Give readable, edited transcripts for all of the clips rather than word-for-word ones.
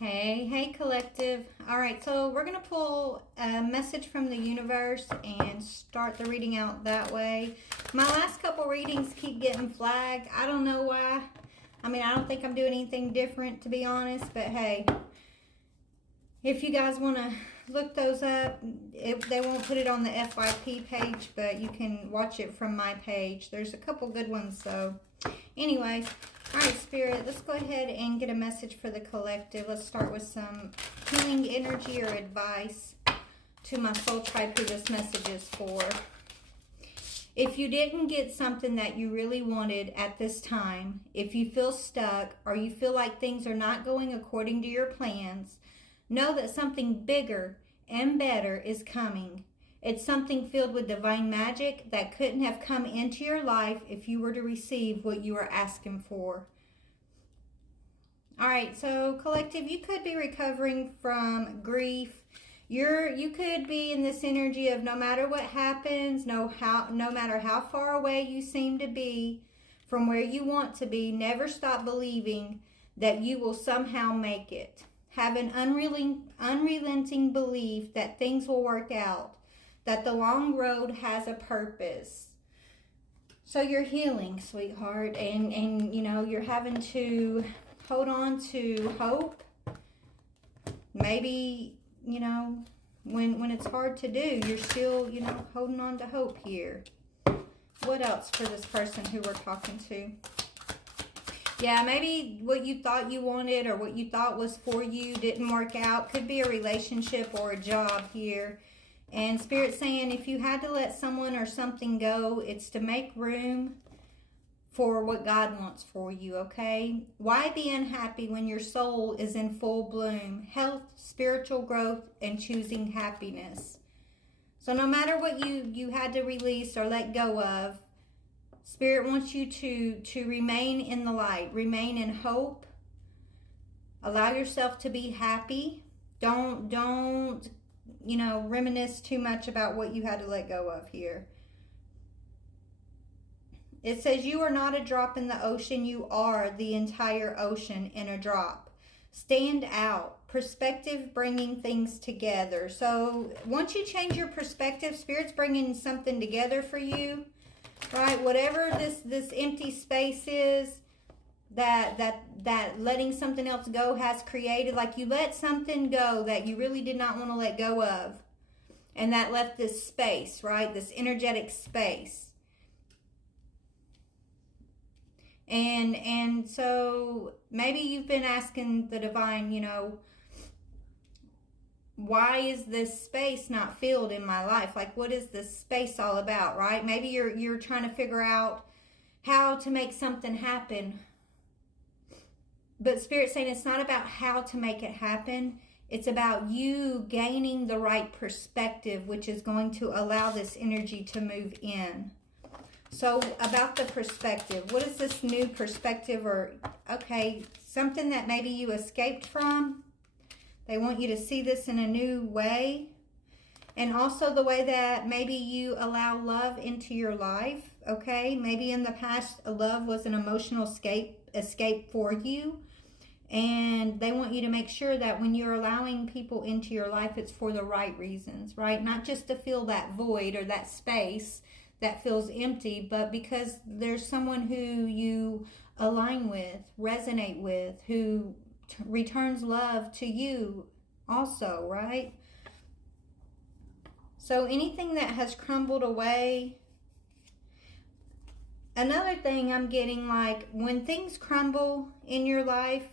Hey, collective. All right, so we're going to pull a message from the universe and start the reading out that way. My last couple readings keep getting flagged. I don't know why. I mean, I don't think I'm doing anything different, to be honest, but hey, if you guys want to look those up, they won't put it on the FYP page, but you can watch it from my page. There's a couple good ones, so anyways. All right, Spirit, let's go ahead and get a message for the collective. Let's start with some healing energy or advice to my soul tribe who this message is for. If you didn't get something that you really wanted at this time, if you feel stuck or you feel like things are not going according to your plans, know that something bigger and better is coming. It's something filled with divine magic that couldn't have come into your life if you were to receive what you were asking for. All right, so collective, you could be recovering from grief. You could be in this energy of no matter what happens, no matter how far away you seem to be from where you want to be, never stop believing that you will somehow make it. Have an unrelenting belief that things will work out, that the long road has a purpose. So you're healing, sweetheart, and you know, you're having to hold on to hope. Maybe, you know, when it's hard to do, you're still, you know, holding on to hope here. What else for this person who we're talking to? Yeah, maybe what you thought you wanted or what you thought was for you didn't work out. Could be a relationship or a job here. And Spirit's saying if you had to let someone or something go, it's to make room for what God wants for you, okay? Why be unhappy when your soul is in full bloom? Health, spiritual growth, and choosing happiness. So no matter what you had to release or let go of, Spirit wants you to remain in the light, remain in hope. Allow yourself to be happy. Don't you know, reminisce too much about what you had to let go of here. It says you are not a drop in the ocean. You are the entire ocean in a drop. Stand out. Perspective bringing things together. So once you change your perspective, Spirit's bringing something together for you, right? Whatever this empty space is that letting something else go has created, like you let something go that you really did not want to let go of, and that left this space, right? This energetic space. And so maybe you've been asking the divine, you know, why is this space not filled in my life? Like, what is this space all about, right? Maybe you're trying to figure out how to make something happen. But Spirit's saying it's not about how to make it happen. It's about you gaining the right perspective, which is going to allow this energy to move in. So about the perspective, what is this new perspective? Or, okay, something that maybe you escaped from. They want you to see this in a new way. And also the way that maybe you allow love into your life, okay? Maybe in the past, love was an emotional escape for you. And they want you to make sure that when you're allowing people into your life, it's for the right reasons, right? Not just to fill that void or that space that feels empty, but because there's someone who you align with, resonate with, who returns love to you also, right? So anything that has crumbled away. Another thing I'm getting, like when things crumble in your life,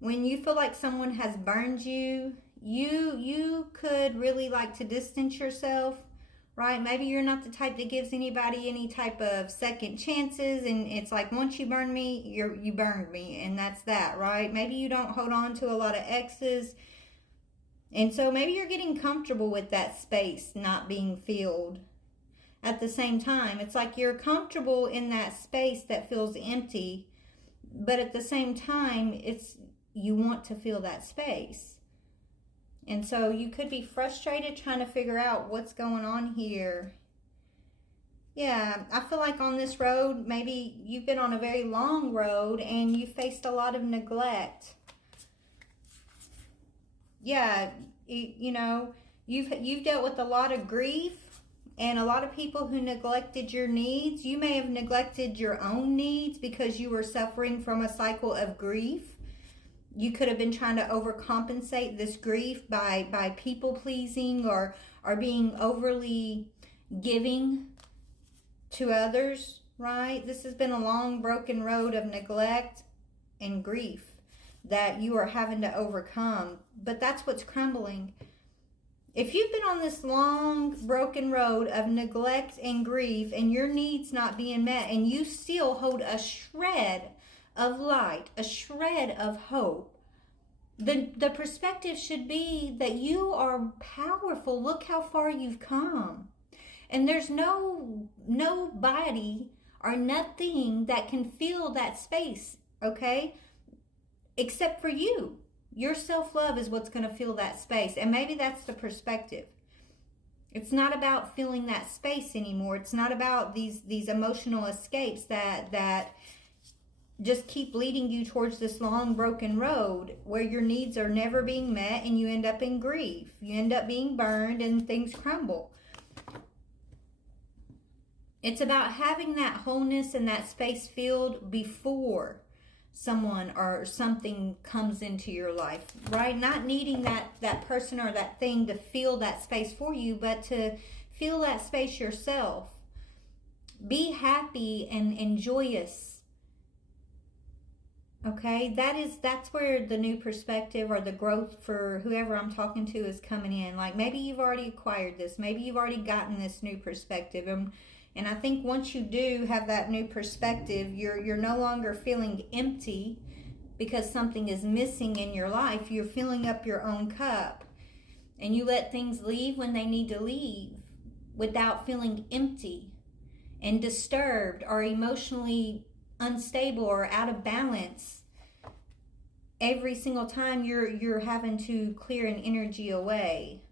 when you feel like someone has burned you, you could really like to distance yourself, right? Maybe you're not the type that gives anybody any type of second chances, and it's like once you burn me, you burned me, and that's that, right? Maybe you don't hold on to a lot of exes, and so maybe you're getting comfortable with that space not being filled. At the same time, it's like you're comfortable in that space that feels empty, but at the same time, you want to fill that space. And so you could be frustrated trying to figure out what's going on here. Yeah, I feel like on this road, maybe you've been on a very long road and you faced a lot of neglect. yeah, you know, you've dealt with a lot of grief and a lot of people who neglected your needs. You may have neglected your own needs because you were suffering from a cycle of grief. You could have been trying to overcompensate this grief by people pleasing or being overly giving to others, right? This has been a long broken road of neglect and grief that you are having to overcome. But that's what's crumbling. If you've been on this long broken road of neglect and grief and your needs not being met and you still hold a shred of light, a shred of hope, the perspective should be that you are powerful. Look how far you've come. And there's nobody or nothing that can fill that space, okay? Except for you. Your self-love is what's going to fill that space. And maybe that's the perspective. It's not about filling that space anymore. It's not about these emotional escapes that just keep leading you towards this long broken road where your needs are never being met and you end up in grief. You end up being burned and things crumble. It's about having that wholeness and that space filled before someone or something comes into your life, right? Not needing that person or that thing to fill that space for you, but to fill that space yourself. Be happy and joyous. Okay, that's where the new perspective or the growth for whoever I'm talking to is coming in. Like maybe you've already acquired this, maybe you've already gotten this new perspective, and I think once you do have that new perspective, you're no longer feeling empty because something is missing in your life. You're filling up your own cup, and you let things leave when they need to leave without feeling empty and disturbed or emotionally unstable or out of balance. Every single time you're having to clear an energy away.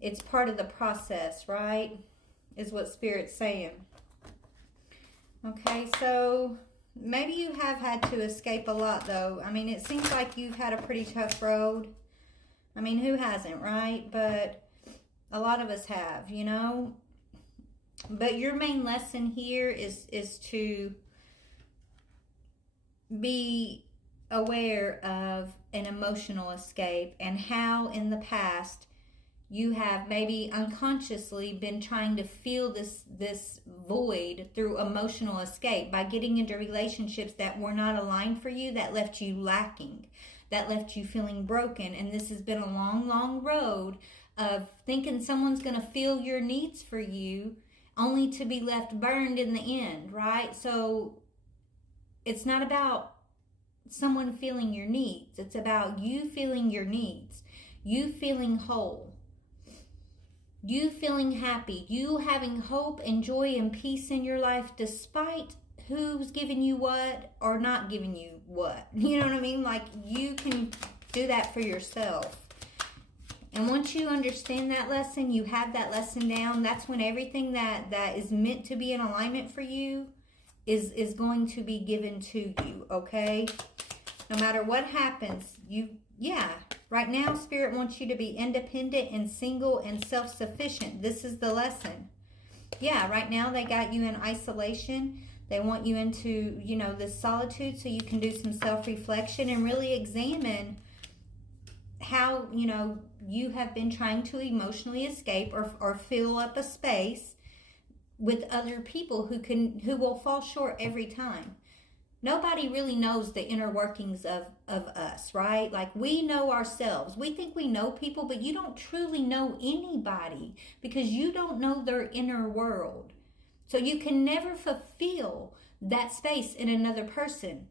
It's part of the process, right? Is what Spirit's saying. Okay, so maybe you have had to escape a lot though. I mean, it seems like you've had a pretty tough road. I mean, who hasn't, right? But a lot of us have, you know. But your main lesson here is to be aware of an emotional escape and how in the past you have maybe unconsciously been trying to fill this void through emotional escape by getting into relationships that were not aligned for you, that left you lacking, that left you feeling broken. And this has been a long, long road of thinking someone's going to fill your needs for you only to be left burned in the end, right? So it's not about someone feeling your needs. It's about you feeling your needs, you feeling whole, you feeling happy, you having hope and joy and peace in your life despite who's giving you what or not giving you what. You know what I mean? Like you can do that for yourself. And once you understand that lesson, you have that lesson down, that's when everything that is meant to be in alignment for you is going to be given to you, okay? No matter what happens, right now, Spirit wants you to be independent and single and self-sufficient. This is the lesson. Yeah, right now they got you in isolation. They want you into, this solitude so you can do some self-reflection and really examine how, you have been trying to emotionally escape or fill up a space with other people who will fall short every time. Nobody really knows the inner workings of us, right? Like we know ourselves. We think we know people, but you don't truly know anybody because you don't know their inner world. So you can never fulfill that space in another person.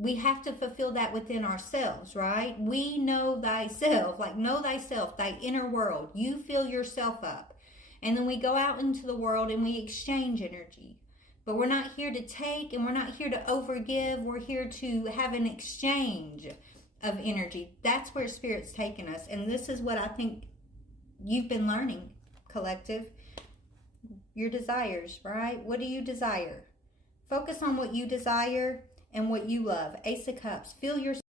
We have to fulfill that within ourselves, right? We know thyself, like know thyself, thy inner world. You fill yourself up. And then we go out into the world and we exchange energy. But we're not here to take and we're not here to overgive. We're here to have an exchange of energy. That's where Spirit's taken us. And this is what I think you've been learning, collective. Your desires, right? What do you desire? Focus on what you desire and what you love. Ace of Cups. Feel your